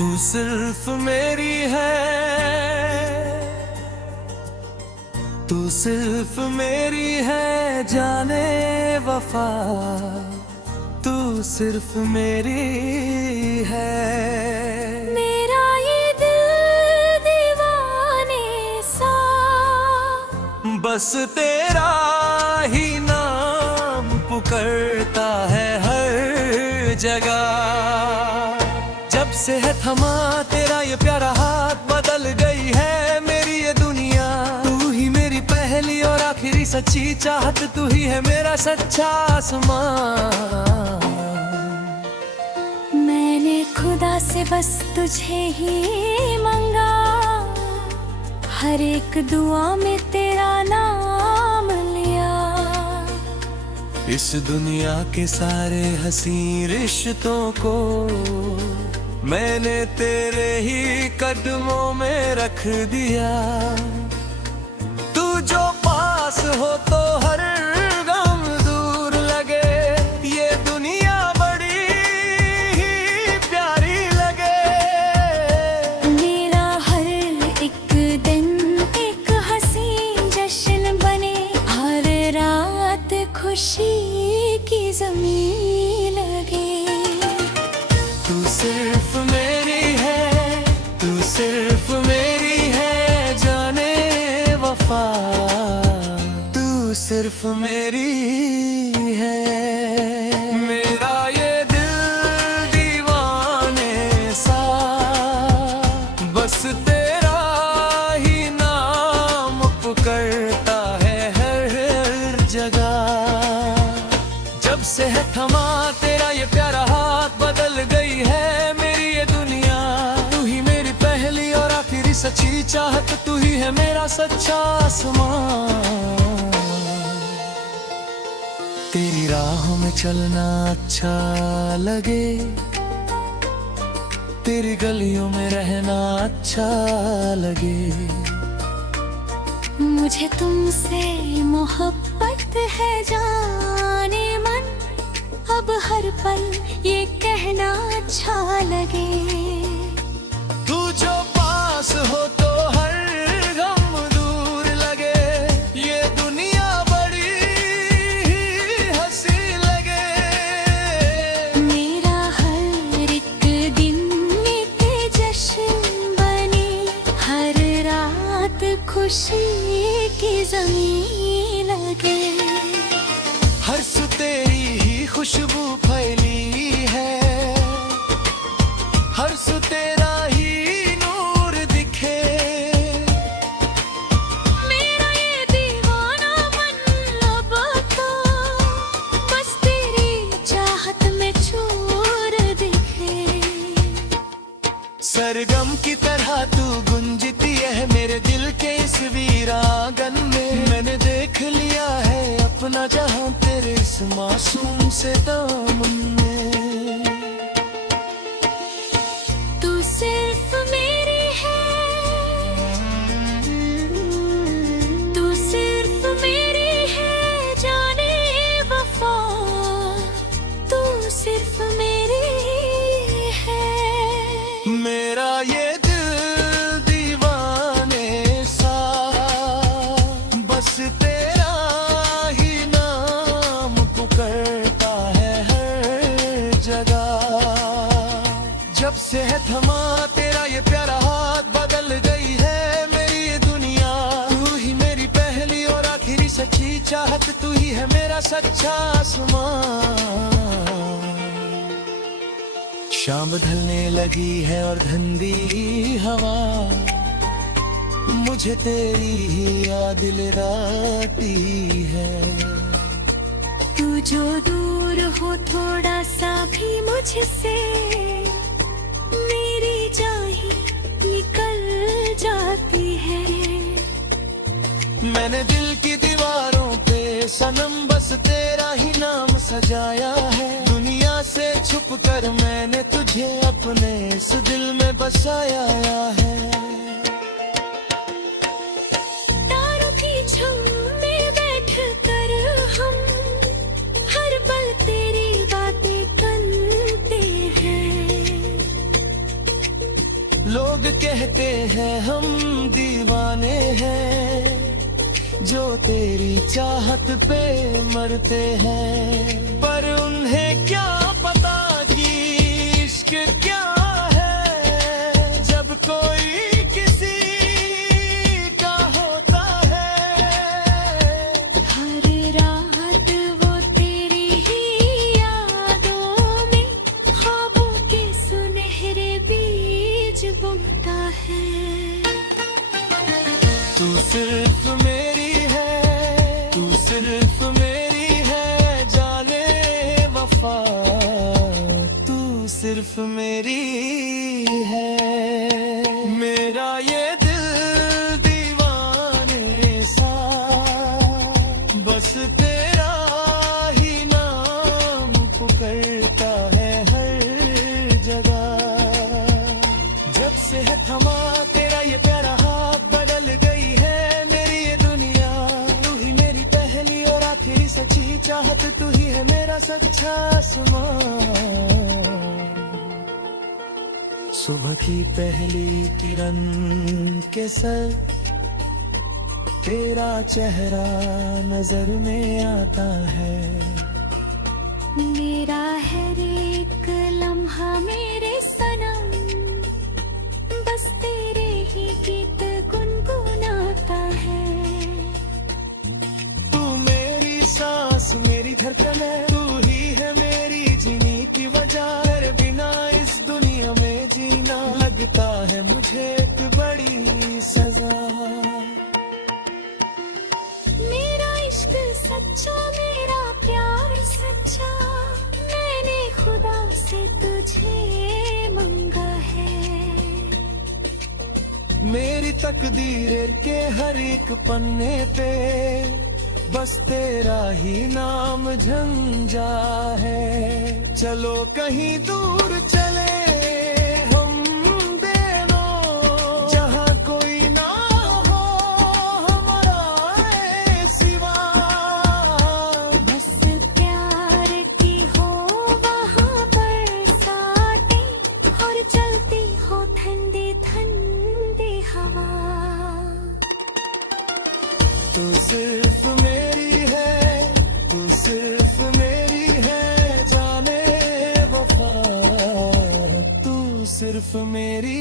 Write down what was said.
तू सिर्फ मेरी है, तू सिर्फ मेरी है जाने वफा, तू सिर्फ मेरी है। मेरा ये दिल दीवाने सा बस तेरा ही नाम पुकारता है हर जगह। जब से है थमा तेरा ये प्यारा हाथ, बदल गई है मेरी ये दुनिया। तू ही मेरी पहली और आखिरी सच्ची चाहत, तू ही है मेरा सच्चा आसमां। मैंने खुदा से बस तुझे ही मांगा, हर एक दुआ में तेरा नाम लिया। इस दुनिया के सारे हसी रिश्तों को मैंने तेरे ही कदमों में रख दिया। तू जो पास हो तो हर गम दूर लगे, ये दुनिया बड़ी ही प्यारी लगे। मेरा हर एक दिन एक हंसी जश्न बने, हर रात खुशी की ज़मीन लगे। तू सिर्फ मेरी है, तू सिर्फ मेरी है जाने वफा, तू सिर्फ मेरी है। मेरा ये दिल दीवाने सा, बस तेरा ही नाम पुकारता है हर जगह। जब से है थमा तेरा ये प्यारा हाथ, बदल गई है मेरी ये दुनिया। तू ही मेरी पहली और आखिरी सच्ची चाहत, तू ही है मेरा सच्चा आसमां। तेरी राहों में चलना अच्छा लगे, तेरी गलियों में रहना अच्छा लगे। मुझे तुमसे मोहब्बत है जाने मन, अब हर पल ये कहना अच्छा लगे। तू जो पास हो तो हर गम दूर लगे, ये दुनिया बड़ी ही हंसी लगे। मेरा हर एक दिन एक जश्न बने, हर रात खुशी की ज़मीन लगे। हर सु तेरी ही खुशबू फैली है, हर सु तेरा ही नूर दिखे। मेरा ये दीवाना मन अब तो बस तेरी चाहत में चोर दिखे। सरगम की तरह तू गुंजती है मेरे दिल के इस वीरांगन में। मैंने देख लिया है अपना जहां तेरे इस मासूम से दामन में। तू सिर्फ मेरी है, तू सिर्फ मेरी है जाने वफा, तू सिर्फ मेरी है। मेरा ये दिल दीवाने सा, बस तेरा ही नाम पुकारता है हर जगह। जब से है थमा तेरा ये प्यारा हाथ, बदल गई है मेरी ये दुनिया। तू ही मेरी पहली और आखिरी सच्ची चाहत, तू ही है मेरा सच्चा आसमां। शाम ढलने लगी है और ठंडी हवा, मुझे तेरी ही याद दिल राती है। तू जो दूर हो थोड़ा सा भी मुझसे, मेरी जान ही निकल जाती है। मैंने दिल की दीवारों पे सनम बस तेरा ही नाम सजाया है। दुनिया से छुप कर मैंने तुझे अपने इस दिल में बसाया है। तारों की छाँव में बैठ कर हम हर पल तेरी बातें करते हैं। कहते हैं हम दीवाने हैं, जो तेरी चाहत पे मरते हैं। पर उन्हें क्या पता कि इश्क क्या है, जब कोई किसी का होता है। हर रात वो तेरी ही यादों में ख्वाबों के सुनहरे बीज बोता है। तू सिर्फ मेरी है, तू सिर्फ मेरी है जाने वफा, तू सिर्फ मेरी है। मेरा ये दिल दीवाने सा, बस तेरा ही नाम पुकारता है हर जगह। जब से है थमा तेरा ये प्यारा हाथ, बदल गई है मेरी ये दुनिया। तू ही मेरी पहली और आखिरी सच्ची चाहत, तू ही है मेरा सच्चा आसमां। सुबह की पहली किरण के सर, तेरा चेहरा नजर में आता है। मेरा हर एक लम्हा मेरे सनम, बस तेरे ही गीत गुनगुनाता है। तू मेरी सांस मेरी धड़कन है, तू ही है मेरी जीने की वजह। तेरे बिना इस दुनिया में जीना लगता है मुझे एक बड़ी सजा। मेरा इश्क सच्चा, मेरा प्यार सच्चा, मैंने खुदा से तुझे मांगा है। मेरी तकदीर के हर एक पन्ने पे बस तेरा ही नाम झंझा है। चलो कहीं दूर चले हम दोनों, जहाँ कोई ना हो हमारा सिवा। बस प्यार की हो वहाँ बरसातें, और चलती हो ठंडी ठंडी हवा। तू सिर्फ मेरी है, तू सिर्फ मेरी है जाने वफा, तू सिर्फ मेरी